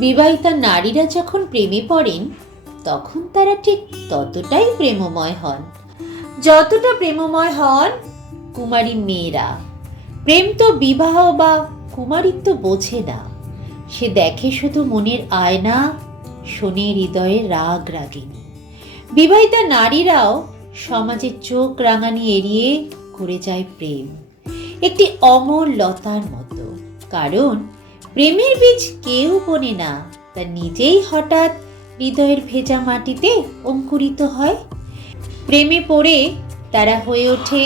বিবাহিতা নারীরা যখন প্রেমে পড়েন তখন তারা ঠিক ততটাই প্রেমময় হন যতটা প্রেমময় হন কুমারী মেয়েরা। প্রেম তো বিবাহ বা কুমারিত্ব বোঝে না, সে দেখে শুধু মনের আয়না, শোনে হৃদয়ের রাগ রাগিনী। বিবাহিতা নারীরাও সমাজের চোখ রাঙানি এড়িয়ে করে যায় প্রেম, একটি অমর লতার মতো। কারণ প্রেমের বীজ কেউ বোনে না, তা নিজেই হঠাৎ হৃদয়ের ভেজা মাটিতে অঙ্কুরিত হয়। প্রেমে পড়ে তারা হয়ে ওঠে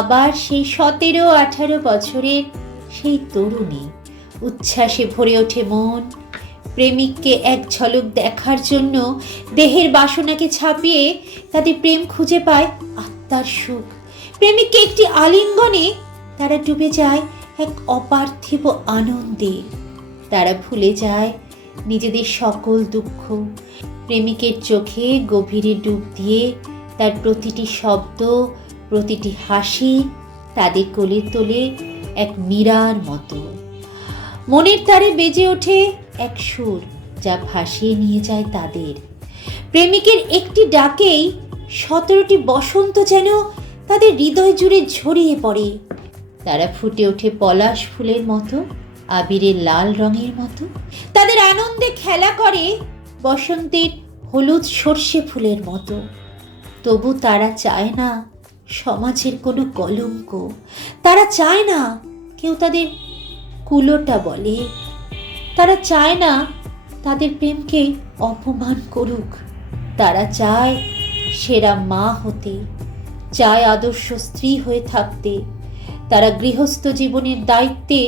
আবার সেই 17-18 বছরের সেই তরুণী। উচ্ছ্বাসে ভরে ওঠে মন। প্রেমিককে এক ঝলক দেখার জন্য দেহের বাসনাকে ছাপিয়ে তাদের প্রেম খুঁজে পায় আত্মার সুখ। প্রেমিককে একটি আলিঙ্গনে তারা ডুবে যায় এক অপার্থিব আনন্দে। তারা ভুলে যায় নিজেদের সকল দুঃখ। প্রেমিকের চোখে গভীরে ডুব দিয়ে তার প্রতিটি শব্দ, প্রতিটি হাসি তাদের কোলে তোলে এক মীরার মতো। মনের তারে বেজে ওঠে এক সুর যা ভাসিয়ে নিয়ে যায় তাদের। প্রেমিকের একটি ডাকেই 17টি বসন্ত যেন তাদের হৃদয় জুড়ে ছড়িয়ে পড়ে। তারা ফুটে ওঠে পলাশ ফুলের মতো, আবিরের লাল রঙের মতো। তাদের আনন্দে খেলা করে বসন্তের হলুদ সর্ষে ফুলের মতো। তবু তারা চায় না সমাজের কোনো কলঙ্ক, তারা চায় না কেউ তাদের কুলোটা বলে, তারা চায় না তাদের প্রেমকে অপমান করুক। তারা চায় সেরা মা হতে, চায় আদর্শ স্ত্রী হয়ে থাকতে। তারা গৃহস্থ জীবনের দায়িত্বে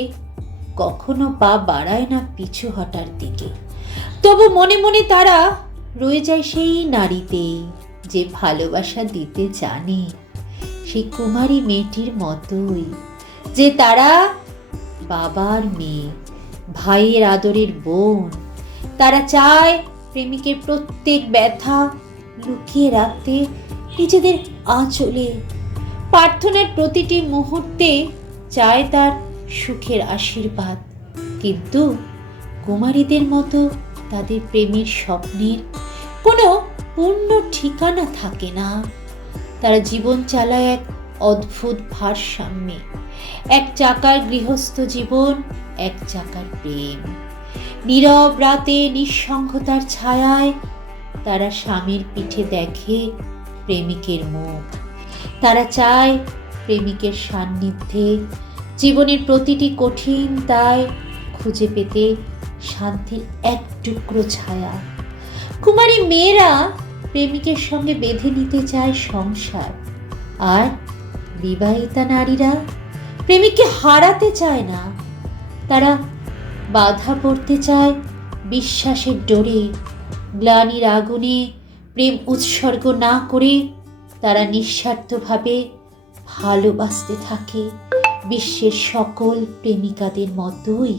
কখনো পা বাড়ায় না পিছু হটার দিকে। তবু মনে মনে তারা রয়ে যায় সেই নারীতেই যে ভালোবাসা দিতে জানে, সেই কুমারী মেয়েটির মতোই যে তারা বাবার মেয়ে, ভাইয়ের আদরের বোন। তারা চায় প্রেমিকের প্রত্যেক ব্যথা লুকিয়ে রাখতে নিজেদের আঁচলে। প্রার্থনার প্রতিটি মুহূর্তে চায় তার সুখের আশীর্বাদ। কিন্তু কুমারীদের মতো তাদের প্রেমের স্বপ্নের কোনো পূর্ণ ঠিকানা থাকে না। তারা জীবন চালায় এক অদ্ভুত ভারসাম্যে, এক চাকার গৃহস্থ জীবন, এক চাকার প্রেম। নীরব রাতে নিঃসঙ্গতার ছায়ায় তারা স্বামীর পিঠে দেখে প্রেমিকের মুখ। তারা চায় প্রেমিকের সান্নিধ্যে জীবনের প্রতিটি কঠিন দায় খুঁজে পেতে শান্তির এক টুকরো ছায়া। কুমারী মেয়েরা প্রেমিকের সঙ্গে বেঁধে নিতে চায় সংসার, আর বিবাহিতা নারীরা প্রেমিককে হারাতে চায় না। তারা বাধা পড়তে চায় বিশ্বাসের ডোরে। গ্লানির আগুনে প্রেম উৎসর্গ না করে তারা নিঃস্বার্থভাবে ভালোবাসতে থাকে বিশ্বের সকল প্রেমিকাদের মতোই।